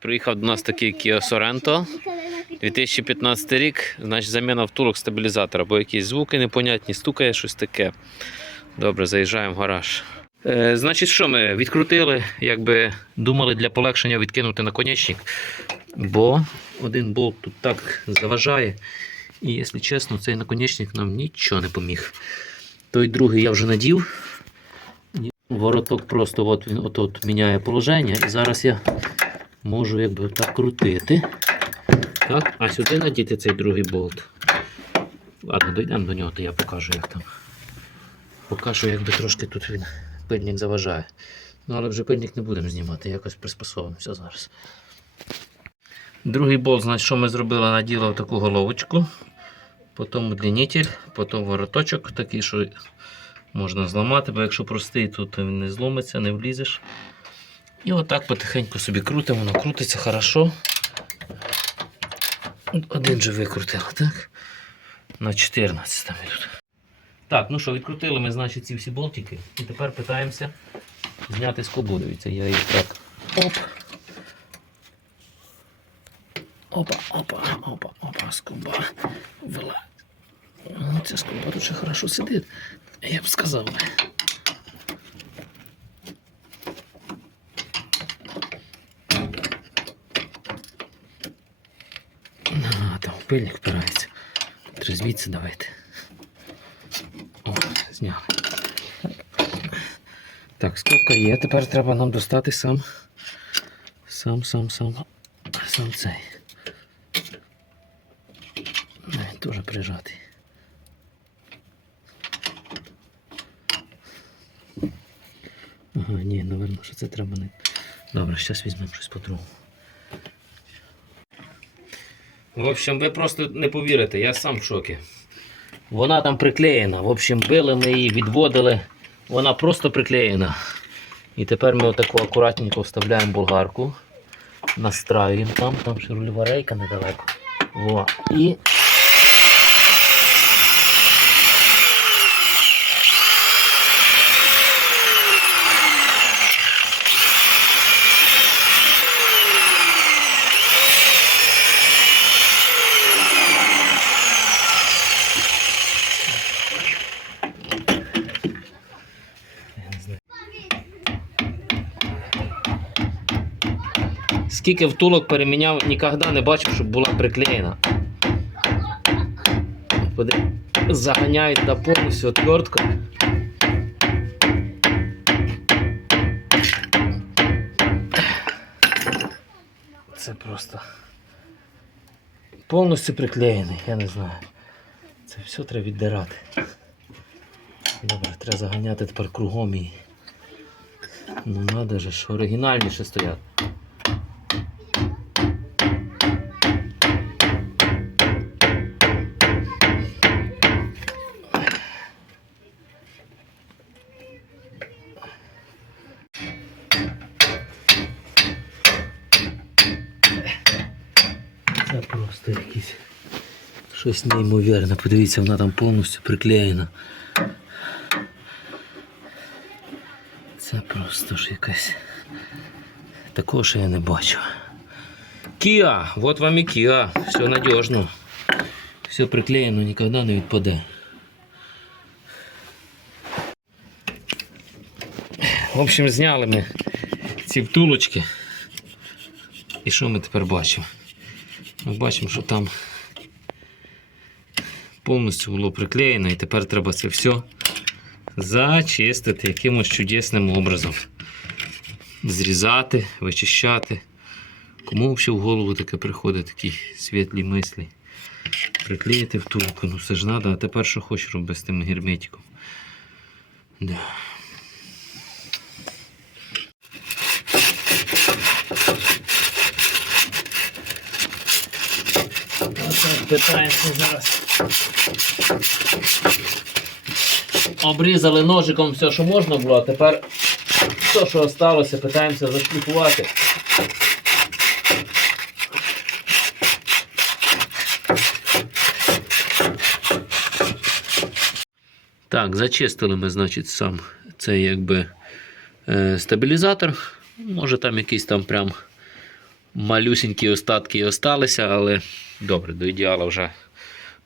Приїхав до нас такий Kia Sorento. 2015 рік, значить заміна втулок стабілізатора, бо якісь звуки непонятні, стукає щось таке. Добре, заїжджаємо в гараж. Е, значить, що ми відкрутили, якби думали для полегшення відкинути наконечник, бо один болт тут так заважає. І, якщо чесно, цей наконечник нам нічого не поміг. Той другий я вже надів. Вороток просто от він от, от міняє положення. І зараз я можу якби так крутити. Так, а сюди надіти цей другий болт. Ладно, дійдемо до нього, то я покажу, як там. Покажу, якби трошки тут він пильник заважає. Ну, але вже пильник не будемо знімати, якось приспособимося зараз. Другий болт, значить, що ми зробили, наділи таку головочку, потім удлінитель, потім вороточок, такий, що можна зламати, бо якщо простий, тут він не зломиться, не влізеш. І отак потихеньку собі крутимо, воно крутиться хорошо. Один же викрутили, так? На 14 там йдуть. Так, ну що, відкрутили ми, значить, ці всі болтики. І тепер питаємося зняти скобу. Дивіться, я їх так. Оп. Опа, опа, опа, опа, скоба. Вила. Ну, ця скоба дуже хорошо сидить. Я б сказав. А, там пильник впирається. Треба звідси давайте. О, зняли. Так, скобка є. Тепер треба нам достати сам. Сам, сам, сам. Сам цей. Не, теж прижатий. Ага, ні, напевно, що це треба не. Добре, зараз візьмемо щось по-другому. В общем, ви просто не повірите, я сам в шокі. Вона там приклеєна. В общем, били ми її, відводили. Вона просто приклеєна. І тепер ми отаку акуратненько вставляємо болгарку. Настраюємо там, там ще рульова рейка недалеко. Во. І Скільки втулок переміняв, ніколи не бачив, щоб була приклеєна. Заганяють до повністю отвертку. Це просто повністю приклеєний, я не знаю. Це все треба віддирати. Добре, треба заганяти тепер кругом її. Ну надо же, ж оригінальніше стоять. Це просто якийсь щось неймовірне. Подивіться, вона там повністю приклеєна. Це просто ж якась. Такого ще я не бачу. Kia, вот вам і Kia. Все надіжно. Все приклеєно, ніколи не відпаде. В общем, зняли ми ці втулочки. І що ми тепер бачимо? Ми бачимо, що там повністю було приклеєно, і тепер треба це все зачистити якимось чудесним образом. Зрізати, вичищати. Кому взагалі в голову таке приходить, такі світлі мислі? Приклеїти втулку, ну все ж треба, а тепер що хочеш робити з тим герметиком. Да. Питаємося зараз. Обрізали ножиком все, що можна було, а тепер все, що залишилося, питаємося зашліфувати. Так, зачистили ми, значить, сам цей якби е, стабілізатор. Може там якийсь там прям малюсінькі остатки і осталися, але добре, до ідеала вже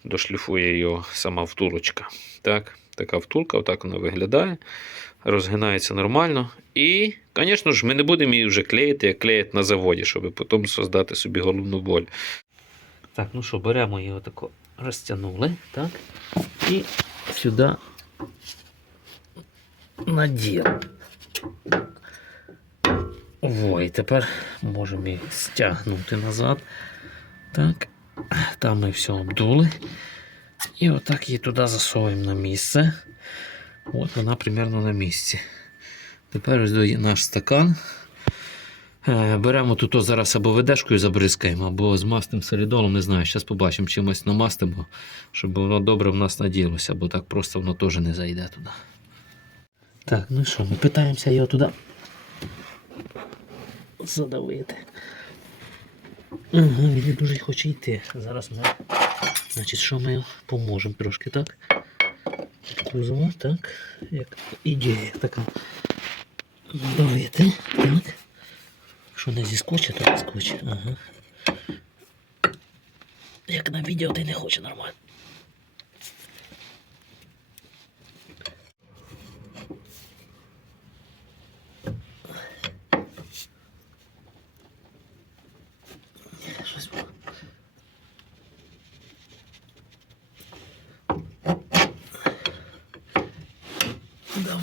дошліфує його сама втулочка. Так, така втулка, отак вона виглядає. Розгинається нормально. І, звісно ж, ми не будемо її вже клеїти, як клеять на заводі, щоб потім создати собі головну боль. Так, ну що, беремо його тако, розтягнули, так? І сюди наділ. О, і тепер можемо її стягнути назад. Так. Там ми все обдули. І отак її туди засовуємо на місце. От вона примерно на місці. Тепер ось наш стакан. Е, Беремо тут зараз або ведешкою забризкаємо, або з мастим солідолом, не знаю. Зараз побачимо, чимось намастимо, щоб воно добре в нас наділося, бо так просто воно теж не зайде туди. Так, ну що, ми питаємося його туди задавити. Ага, він не дуже хоче йти. Зараз ми. Значить, що ми поможемо трошки, так? Кузова, так. Як ідея така. Давити. Так. Якщо не зіскочить, то зіскочить. Ага. Як на відео ти не хоче нормально.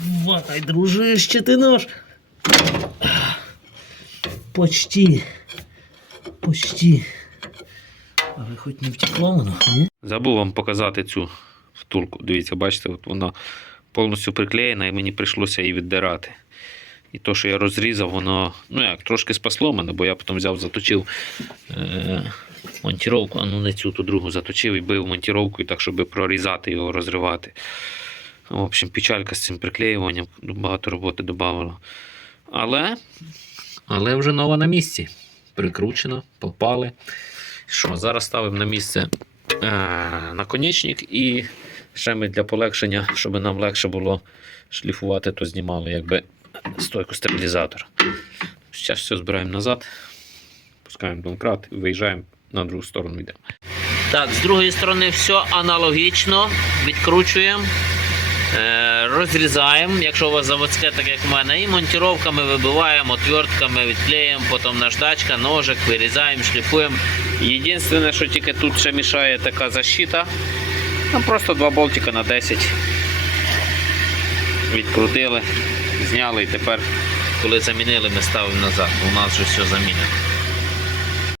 Давай, дружище, ти наш. Почти. Почти. Але хоч не втекло воно, ні? Забув вам показати цю втулку. Дивіться, бачите, от вона повністю приклеєна і мені прийшлося її віддирати. І то, що я розрізав, воно ну як, трошки спасло мене, бо я потім взяв, заточив е- монтіровку, а ну не цю, ту другу заточив і бив монтіровкою, так, щоб прорізати його, розривати. В общем, печалька з цим приклеюванням, багато роботи додавало. Але, але вже нова на місці. Прикручено, попали. Що, зараз ставимо на місце е, наконечник і ще ми для полегшення, щоб нам легше було шліфувати, то знімали якби стойку стабілізатора. Зараз все збираємо назад, пускаємо домкрат і виїжджаємо на другу сторону йдемо. Так, з другої сторони все аналогічно. Відкручуємо. Е, Розрізаємо, якщо у вас заводське, так як в мене, і монтіровками вибиваємо, отвертками відклеїмо, потім наждачка, ножик, вирізаємо, шліфуємо. Єдине, що тільки тут ще мішає така защита. Там просто два болтика на 10. Відкрутили, зняли і тепер, коли замінили, ми ставимо назад. У нас вже все замінено.